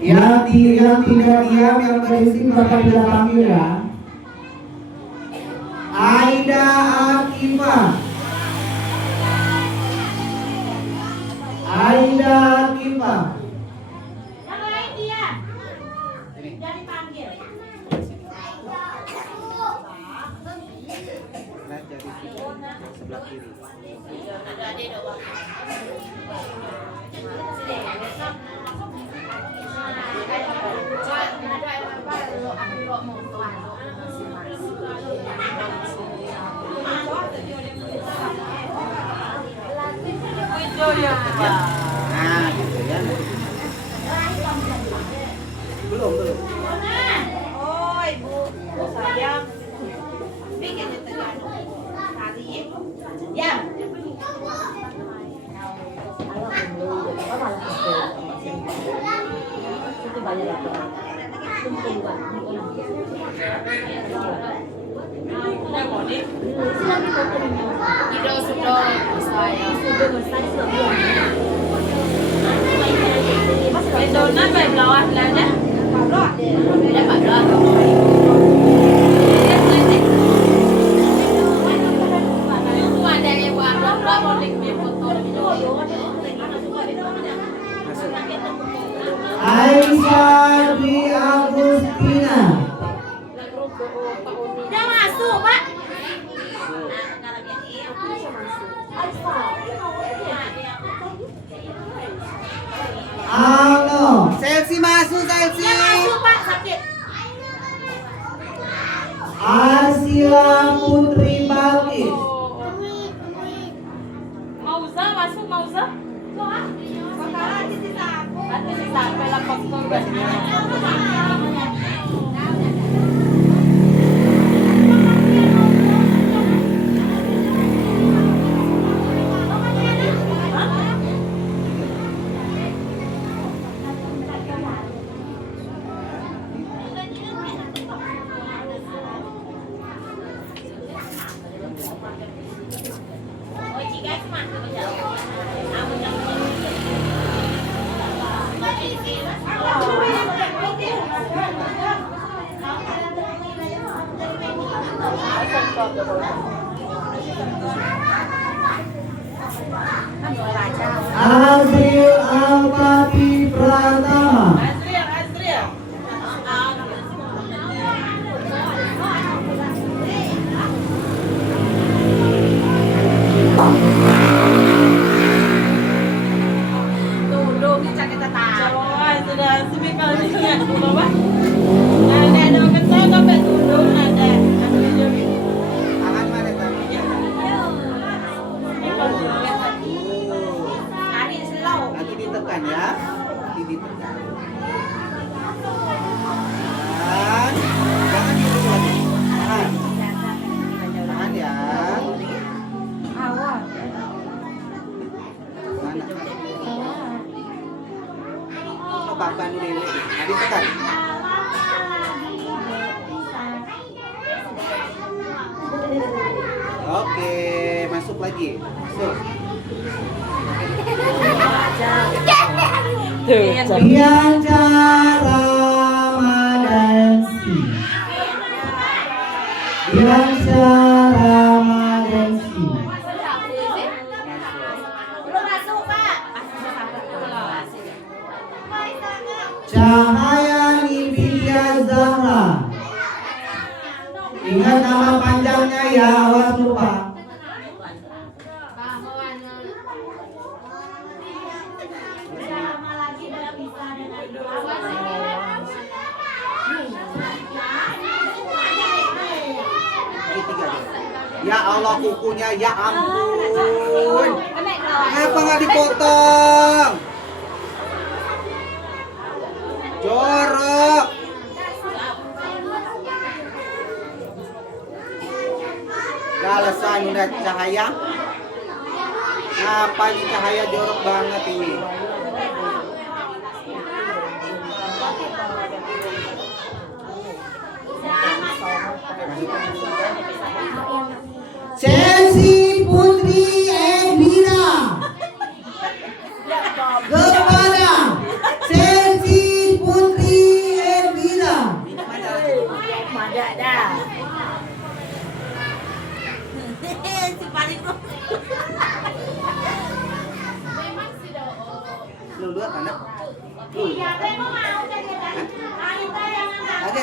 Yang tidak diam, yang berisik Bapak tidak panggil ya. Aida Akifah. Aida Akifah. Yang lain dia. Jadi panggil. Sebelah kiri. Nah, gitu ya. Belum. Oh, ibu sayang. Bikin itu ya. Tadi ya. Itu banyak ya. Donat về bawah belanja. Ada Pak Doa. Itu ada yang buat mau link foto. Aisyah Dwi Agustina. Udah masuk, Pak. Alno. Selsi masuk, Selsi. Udah masuk, Pak. Sakit. Arsila Putri Balkis. Mauza masuk, Mauza. Nanti sisa pelak kosong Azril Alfati Pratama. Azril. Tuh, kita tahu. Sudah sini kalau di sini ada bawa. Ada makan saya sampai turun ada. Tangan mana tadi? Hari slow. Nanti ditekan ya. Nanti ditekan. Tahan. Jangan dulu lagi. Tahan. Tahan ya. Awal. Mana? Coba bantu dulu. Nanti tekan. Oke, masuk lagi. Masuk. Bianca Ramadansi. Bianca Ramadansi. Belum masuk, Pak. Cahaya Nibia Zahra. Ingat nama panjangnya ya, awas lupa. Ya Allah, kukunya ya ampun. Kenapa nggak dipotong? Jorok. Alasan udah cahaya. Apa ini cahaya jorok banget ini? Chelsea Putri Elvira kepada Chelsea Putri Ada.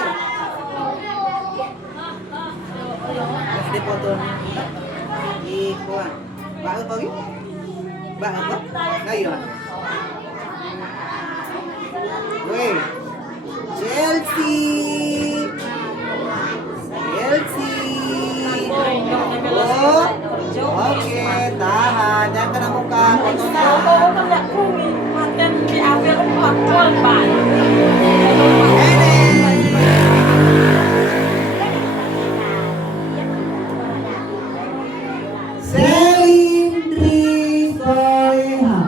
Di foto. Ikuan. Ba apa gitu? Ba apa? Nah iya. Woi. Chelsea. Oh, oke, tahan. Jangan kena muka fotonya. Selindri Soleha.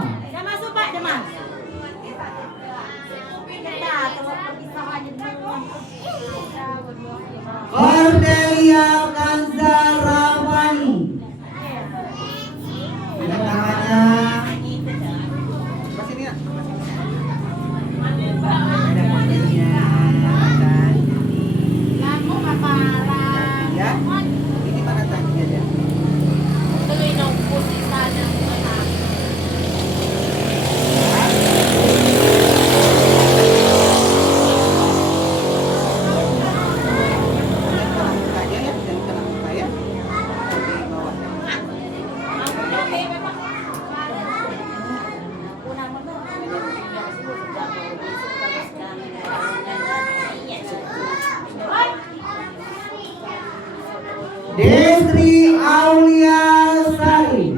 Cordelia Kanzarawani. Namanya. Pas ini ya. Ada modelnya. Ya. Ini mana tadinya ya? Desri Aulia Sari.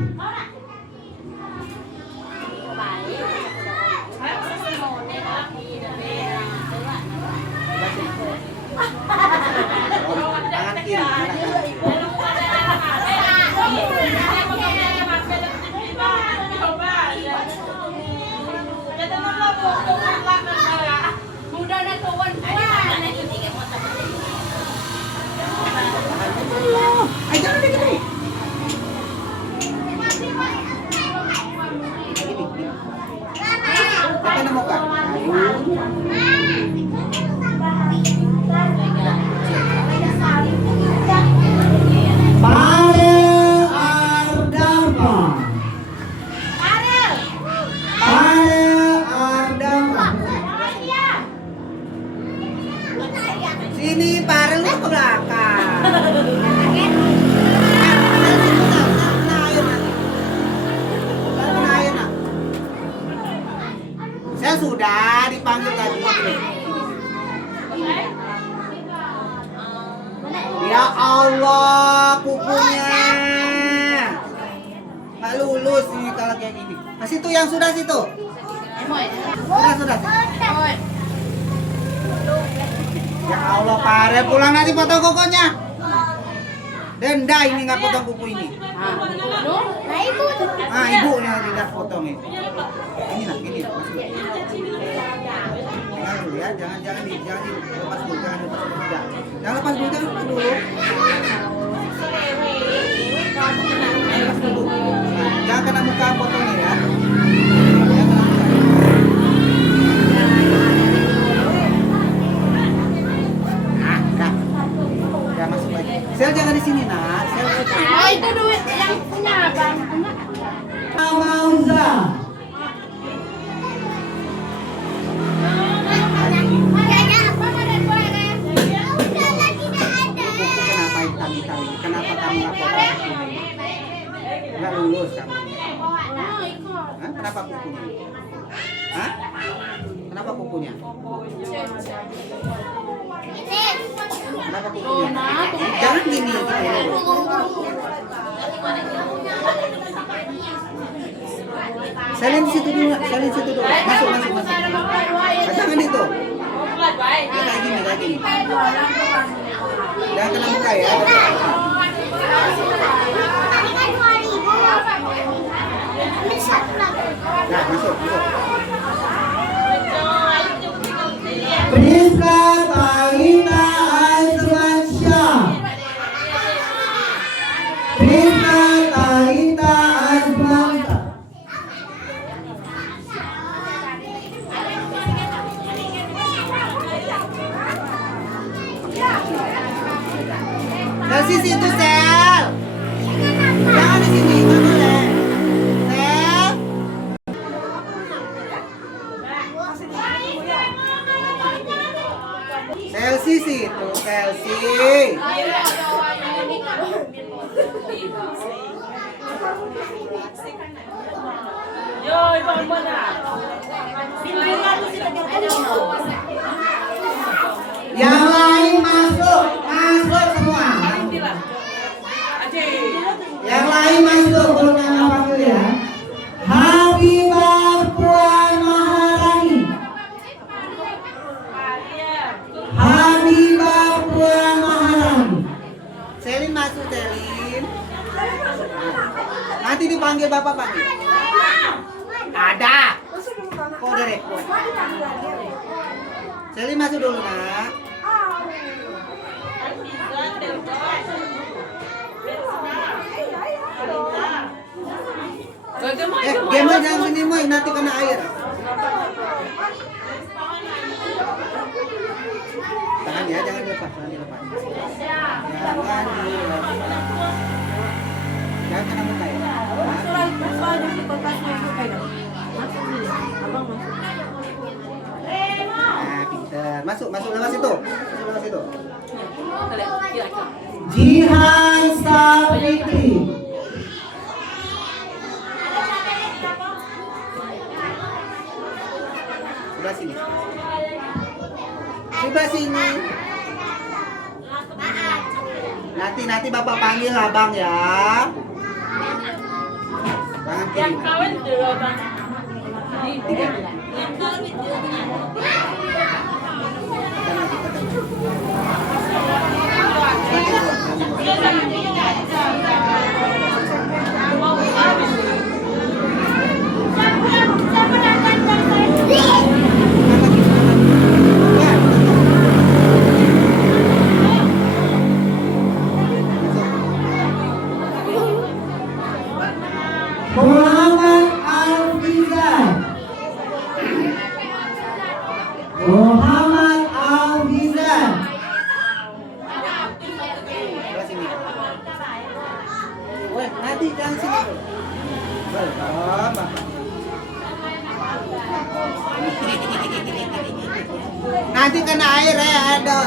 Tangan kiri. Ayo jangan dikit. Apa nama muka? Parel Ardama. Parel Ardama. Sini Parel ke belakang. Saya sudah dipanggil tadi. Ya Allah, kukunya nggak lulus ini kalau kayak gini. Nah, situ yang sudah situ. Sudah. Ya Allah, pare pulang nanti potong kukunya. Denda ini nggak potong kuku ini. Ibu yang tidak potong ini. Ini lah, gini. Tinggal dulu ya, jangan dilepas dulu, jangan lepas dulu, jangan lepas dulu. Lepas dulu. Jangan kena muka potongnya ya. Udah masuk lagi. Sel jangan di sini nak. Sel. Itu duit yang punya abang. Mauza. Kenapa hitam-hitam ini? Kenapa kamu nggak potong kuku? Nggak lulus kamu. Hah? Kenapa kukunya? Hah? Kenapa kukunya? Kenapa kukunya? Jangan gini gitu. Salin situ dulu. Masuk. Jangan itu. Ya, kayak gini. Jangan kena muka ya. Nah, masuk. Priska Talita Azmansyah. Priska Talita Azmansyah. Dari situ, Sel. Jangan di sini, nggak boleh. Sel. Chelsea sih itu, Chelsea. Yo, ibang mo na. Yang lain masuk, masuk semua. Yang lain masuk, golongan apa tuh ya? Habibah Puan Maharani. Habibah Puan Maharani. Selin masuk, Selin. Nanti dipanggil Bapak panggil. Ada. Kok udah repot. Selin masuk dulu, Nak. Gemma jangan sini, Moy, nanti kena air. Tangan ya, jangan dilepas, jangan dilepas. Jangan dilepas. Jangan kena muka ya. Nah, pintar. Masuk lewat situ. Masuk lewat situ. Jihan Safitri. Sebelah sini. Sebelah sini. Nanti Bapak panggil abang ya. Tangan kiri. Yang kawan dulu, Bang. Tiga. Yang kawan dulu. Muhammad Al-Fizan. Muhammad Al-Fizan. Sebelah sini. Weh, nanti jangan sini. Belum, Bapak. Nanti kena air ya, ada.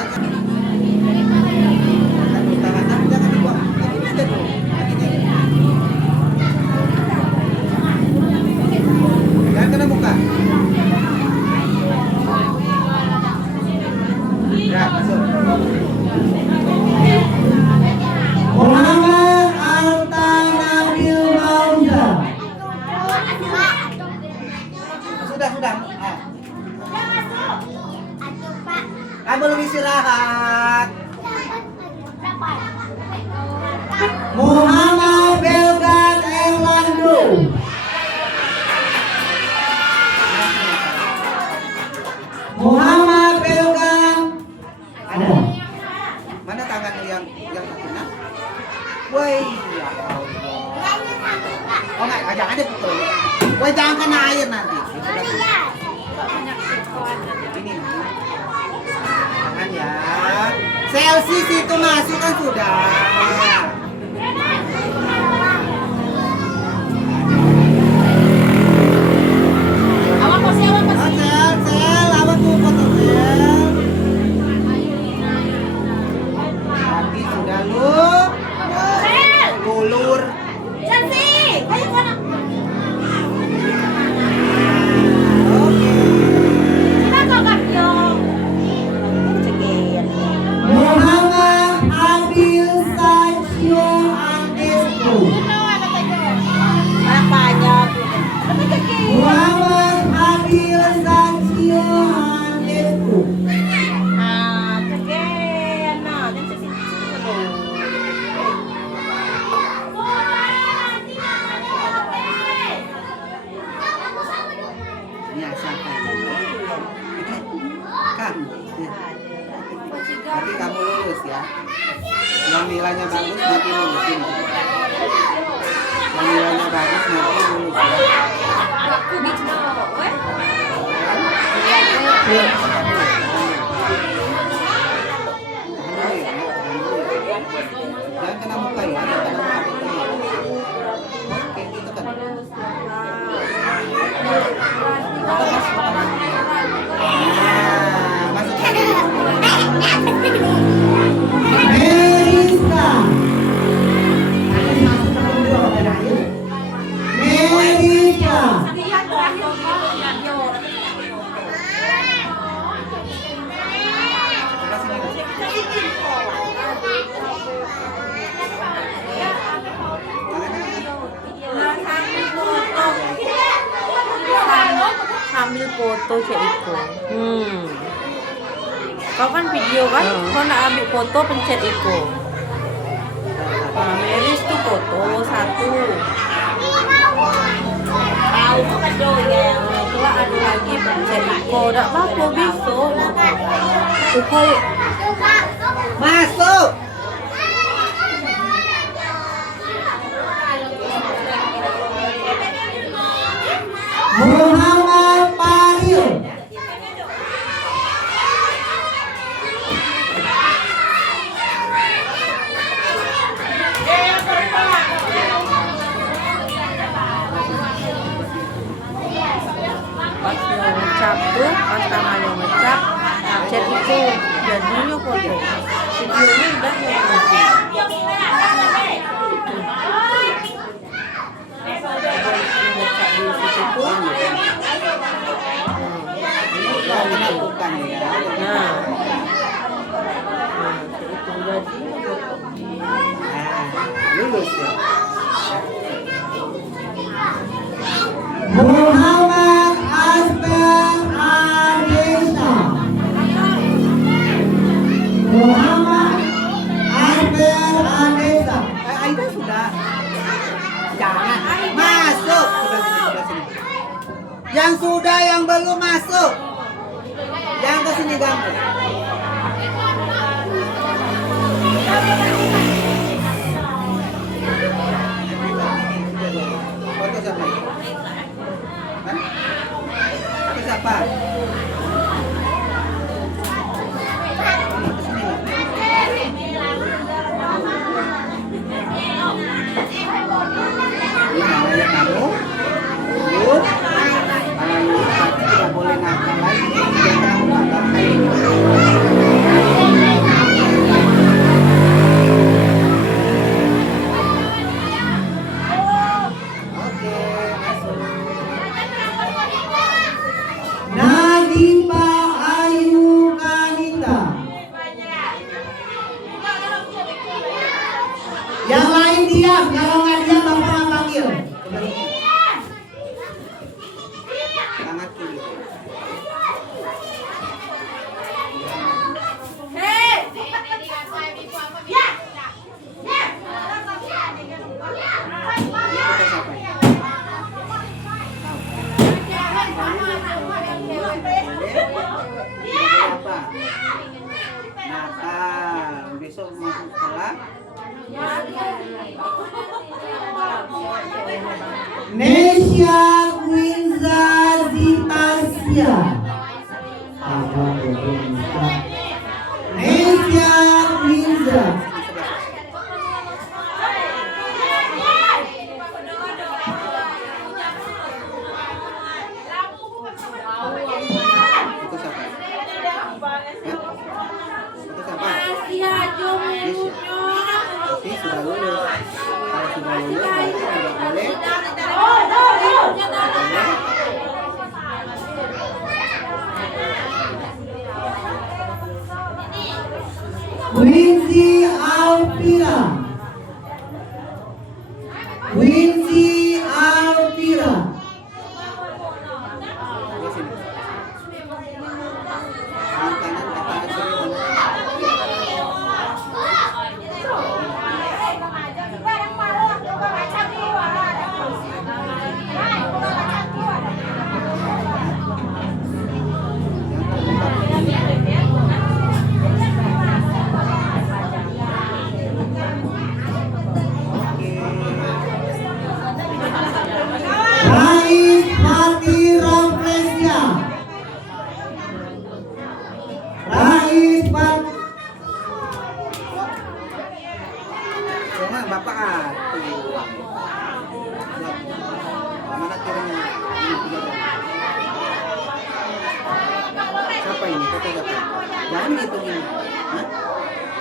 Jangan dibuang. Ini aja dulu. Jangan kena muka. Ya, masuk. Muhammad Al-Tanabil Mauza. Sudah. Belum istirahat. Muhammad Belgan Erlando. Muhammad Belgan. Ada. Mana tangan yang kena? Woi, ya Allah. Oh enggak, jangan ada pukul. Woi, jangan kena air nanti. Ini. Tangan ya. Chelsea situ masuk kan sudah. Sel, awak tuh foto sel. Tapi sudah lu. Ulur. Muhammad Adil Sancho Andesco. Muhammad Adil Sancho Andesco. Ya, siapa? Kamu. Nanti kamu lulus ya. Yang nilainya bagus nanti lulus ini. Yang nilainya bagus nanti lulus ya. Jangan kena muka ya, jangan kena muka. Oke, gitu kan. foto Cik Iko. Kau kan video kan? Kau nak ambil foto pencet Iko. Meris tuh foto satu. Tahu tuh kan doyan. Coba ada lagi pencet Iko. Tak apa-apa bisa. Iko Masuk. Muhammad Fahil. pas mau ngecap tuh, pas tangannya ngecap, chat itu jadinya foto. Videonya udah nanti. Ngecap di situ tuh. Bukan ya. Nah, itu jadi foto. Lulus ya. Muhammad Asper Adesa. Muhammad Asper Adesa. Aida sudah. Jangan masuk. Sudah sini. Yang sudah, yang belum masuk. Yang ke sini kamu. Foto siapa? Hah? Foto siapa? Ini namanya kamu. Lulus. Kalau lulus berarti tidak boleh nakal lagi. Dan kamu nakal lagi. Oke, masuk. Nadifa Ayu Kanita. Yang lain diam, kalau nggak diam bapak panggil. Tangan kiri. Kita siapa ya? Apa? Nakal. Besok masuk sekolah. Nesya Winza Zitasia. Nesya Winza. Itu siapa? Itu siapa? Tapi sudah lulus. Kalau sudah lulus berarti tidak boleh. Winzi Alvira. Winzi Alvira. Di sini. Tangan kanan ke tangan kiri. Rais Hati Ramlesia. Rais Hati. Jangan bapak mana kiranya ini tiga orang. Siapa ini? Kata siapa? Jangan gitu ini. Hah?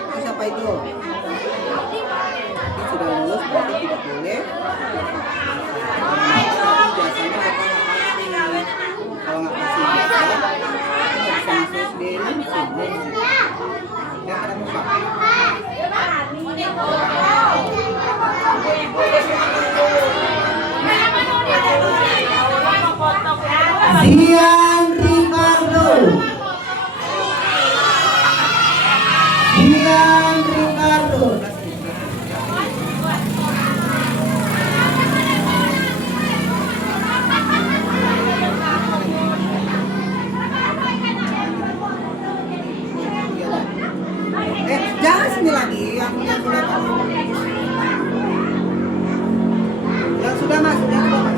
Itu siapa itu? Ini sudah lulus berarti tidak boleh. Biasanya bapak nggak kasih. Kalau nggak kasih biasa, nggak bisa masuk sendiri. Ya ada muka. Zian sudah Mas. Yang sudah Mas, sudah Mas.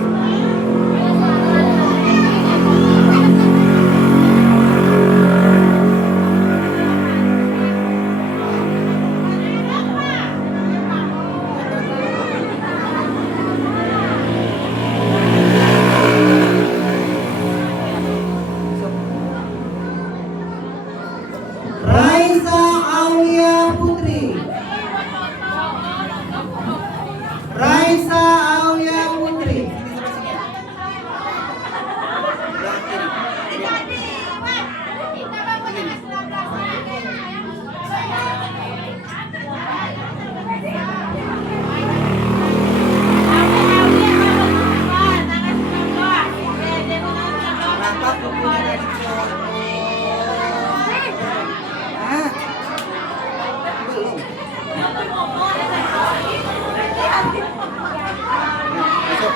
Raisa Aulia Putri. Raisa Aulia Putri. Nampak bukunya tadi. Ah. Belum. Masuk.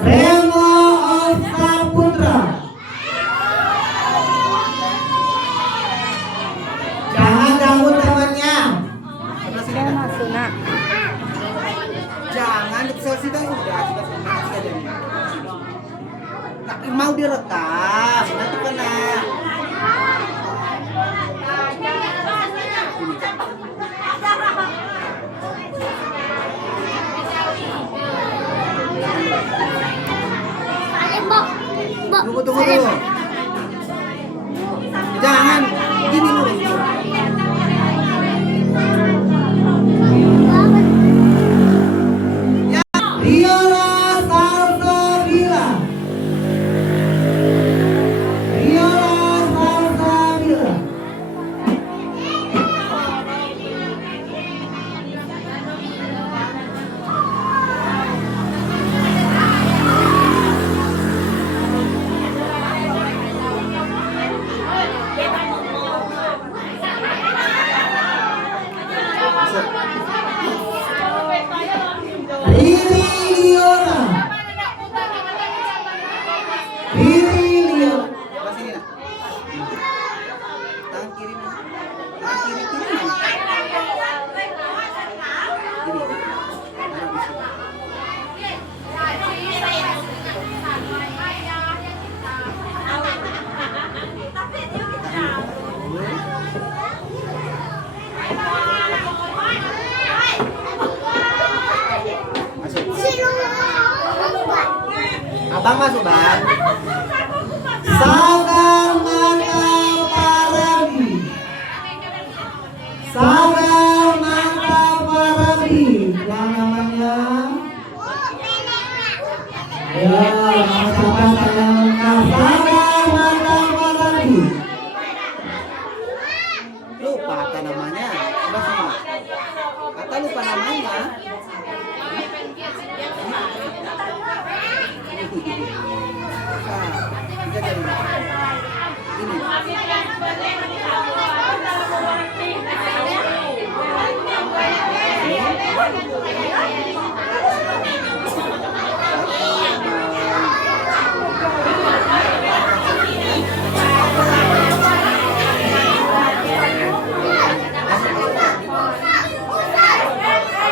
Remo Oscar Putra. Jangan ganggu temannya. Sebelah sini, Saya Kak. masuk nak. Jangan sebelah sini udah sudah jadi. Tapi mau direkam, nanti kena. Tunggu dulu. Jangan gini dulu. Ya, Riola Salsabila. Riola Salsabila. Riri Liora. Riri Liora. Sebelah sini nak. Tangan kiri mana? Tangan kiri mana? Abang masuk bang. Sagar Mata Parabi. Sagar Mata Parabi. Yang namanya. Ya, siapa sayang? Sagar Mata Parabi. Lupa kata namanya. Coba sini. Kata lupa namanya.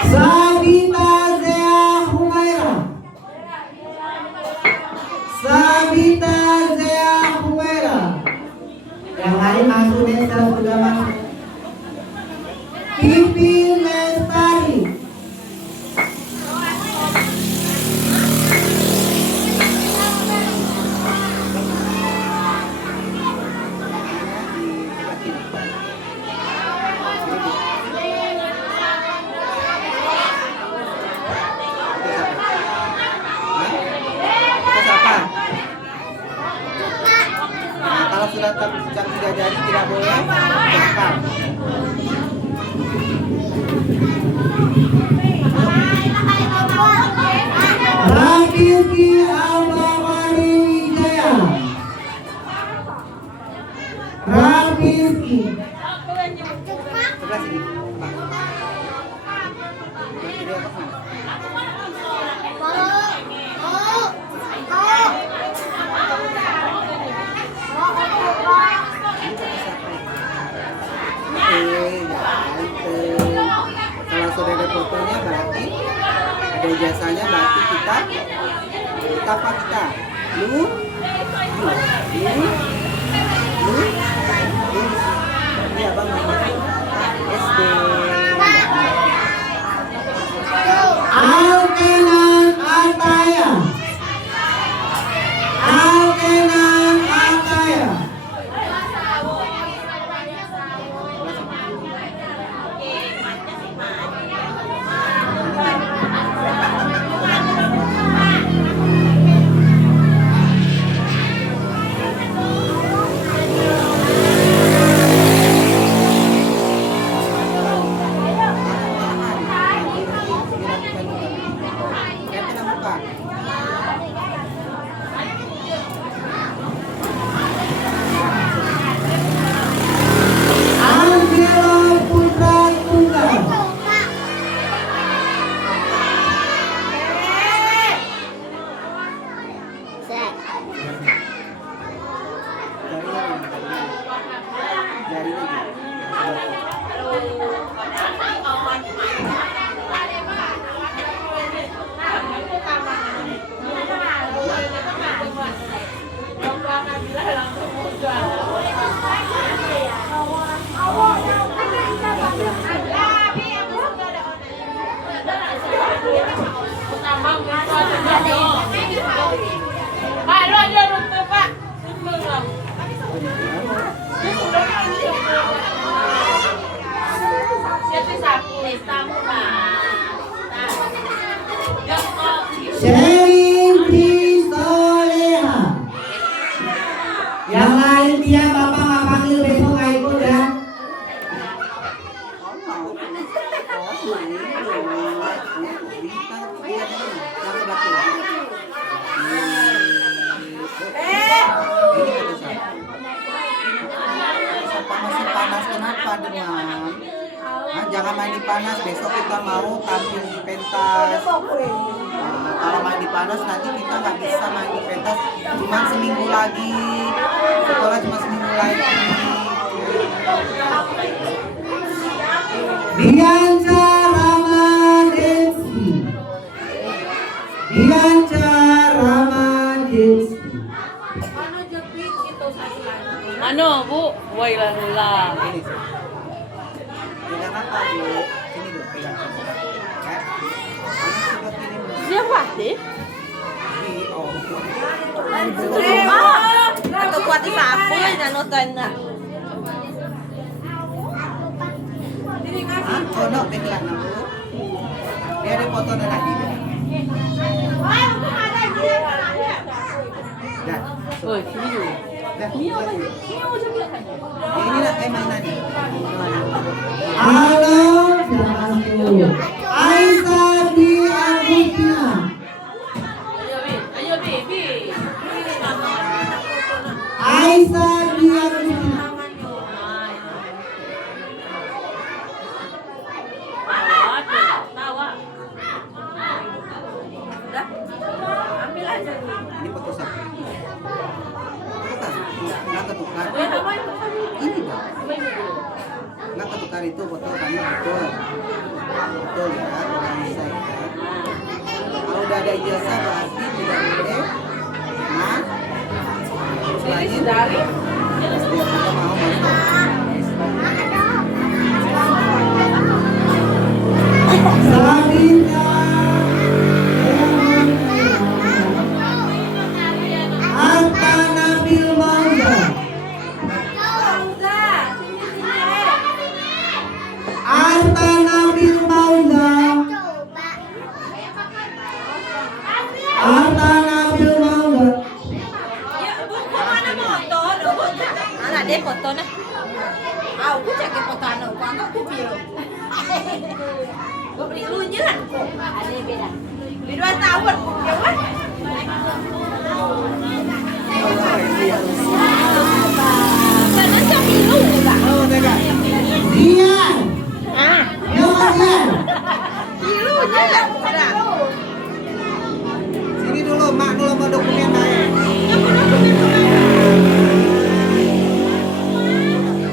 Sabita Zea Humaira. Sabita Zea Humaira. Yang lain masuk desa sudah masuk. Pipi Lestari. Kalau sudah jam 3 jadi tidak boleh rekam. Rakyuki Albamari Wijaya. Rakyuki. Sebelah sini. Pak. Kiri apa kanan? Jangan ijazahnya berarti kita apa kita? Lu. Iya bang. SD. Alkenan Altaya. Alkenan Altaya. Sharing Kristoleha. Yang lain dia Bapak nggak panggil besok nggak ikut ya. Masih panas kenapa dengan? Nah, jangan main di panas, besok kita mau tampil di pentas. Kalau main di panas nanti kita nggak bisa main di pentas, cuma seminggu lagi. Sekolah cuma seminggu lagi. Bianca Ramadhansi. Bianca Ramadhansi. Ano, Bu? Wailalula. Ini sih. Pegang apa, Bu? Sini, Bu. Pegang. Ya. Siapa sih? Atau kuat di sapu ya nonton na. Oh no, pegang na, Bu. Dia ada foto na lagi. Dah. Oi, sini dulu. Dah. Ini lah mainan ni. Halo, Aisyah di Agustina. Ayo, Bi. Aisyah di Agustina. Ambil aja. Ini foto siapa? Nggak ketukar. Ini dong. Nggak ketukar itu foto kamu betul. Betul ya, orang bisa ya. Kalau udah ada ijazah berarti tidak boleh. Nah, selain dari kita mau masuk. Sabina Arta Nabil Mauza. Arta Nabil Mauza. Arta Nabil Mauza. Anak dia foto na. Aku cek foto anak aku bilang. Gue beli lunjuran kok. Ada beda. Beli 2 tahun. Ya kan?